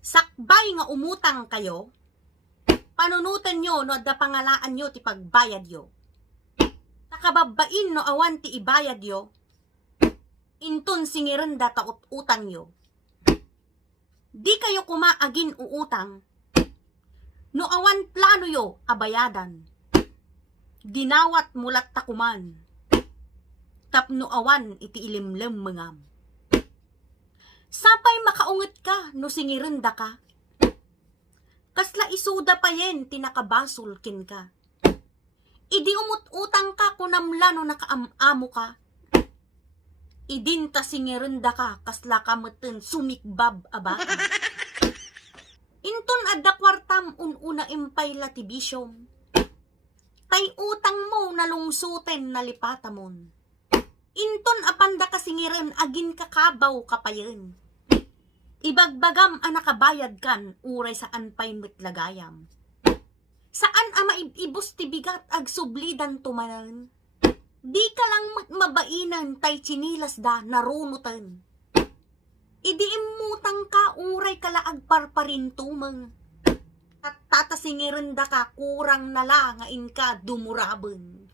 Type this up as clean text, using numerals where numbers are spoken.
Sakbay nga umutang kayo, panunutan nyo no da pangalaan nyo ti pagbayad yo. Nakababain no awan ti ibayad yo, intun singiren da ta utang yo. Di kayo kumaagin uutang, no awan plano yo abayadan. Dinawat mulat takuman, tapno awan iti ilimlem mangam. Sapay makaunget ka no singirenda ka, kasla isuda pa yen tinakabasol kin ka. Idi umut-utang ka kunamla no nakaamamo ka, idin ta singirenda ka kasla kameten sumikbab aba. Inton adda kwartam ununa impay latibisyom, tay utang mo nalungsuten nalipatamon. Inton apanda kasingiren agin kakabaw kapayen. Ibagbagam anakabayad kan uray saan pay metlagayam. Saan ama ibus ti bigat ag sublidan tumanan. Di ka lang mabainan tay chinilas da narunutan. Idi imutang ka uray kalaag parparin tumang. At tatasingiren da ka kurang nala nga inka dumurabon.